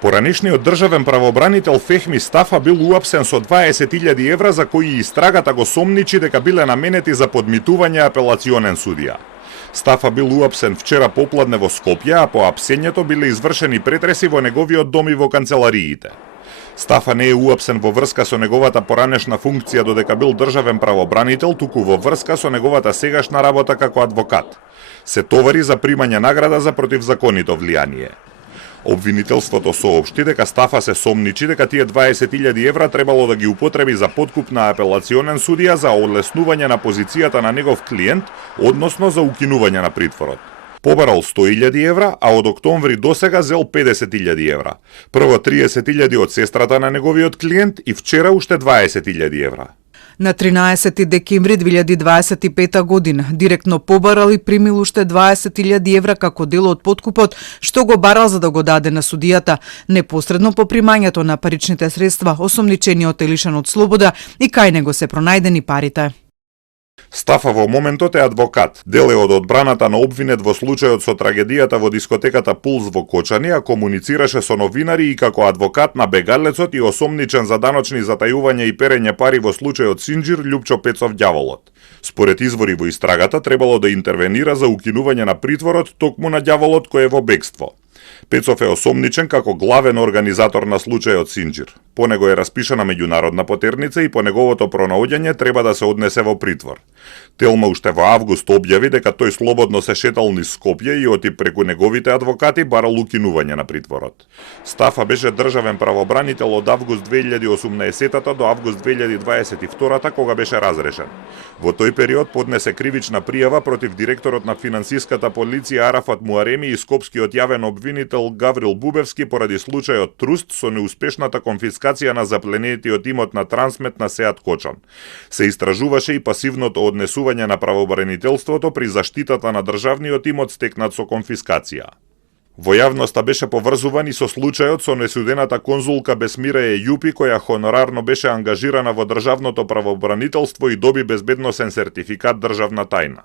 Поранешниот државен правобранител Фехми Стафа бил уапсен со 20.000 евра за кои истрагата го сомничи дека биле наменети за подмитување апелационен судија. Стафа бил уапсен вчера попладне во Скопје, а по апсењето биле извршени претреси во неговиот дом и во канцелариите. Стафа не е уапсен во врска со неговата поранешна функција додека бил државен правобранител, туку во врска со неговата сегашна работа како адвокат. Се товари за примање награда за противзаконито влијание. Обвинителството соопшти дека Стафа се сомничи дека тие 20.000 евра требало да ги употреби за подкуп на апелационен судија за олеснување на позицијата на негов клиент, односно за укинување на притворот. Побарал 100.000 евра, а од октомври досега зел 50.000 евра. Прво 30.000 од сестрата на неговиот клиент и вчера уште 20.000 евра. На 13 декември 2025 година директно побарал и примил уште 20.000 евра како дел од подкупот што го барал за да го даде на судијата, непосредно по примањето на паричните средства, осомничениот е лишен од слобода и кај него се пронајдени парите. Стафа во моментот е адвокат, дел е од одбраната на обвинет во случајот со трагедијата во дискотеката Пулс во Кочани, а комуницираше со новинари и како адвокат на бегалецот и осомничен за даночни затајување и перење пари во случајот Синџир Љупчо Пецов ѓаволот. Според извори во истрагата требало да интервенира за укинување на притворот токму на ѓаволот кој е во бегство. Пецов е осомничен како главен организатор на случајот Синџир. По него е распишана меѓународна потерница и по неговото пронаоѓање треба да се однесе во притвор. Телма уште во август објави дека тој слободно се шетал низ Скопје и оти преку неговите адвокати барал укинување на притворот. Стафа беше државен правобранител од август 2018 до август 2022 кога беше разрешен. Во тој период поднесе кривична пријава против директорот на финансиската полиција Арафат Муареми и скопскиот јавен обвинител Гаврил Бубевски поради случајот Труст со неуспешната конфискација на запленетиот имот на Трансмет на Сеат Кочан. Се истражуваше и пасивното однесување на правобранителството при заштитата на државниот имот стекнат со конфискација. Во јавноста беше поврзуван и со случајот со несудената конзулка Бесмира Ејупи, која хонорарно беше ангажирана во државното правобранителство и доби безбедносен сертификат државна тајна.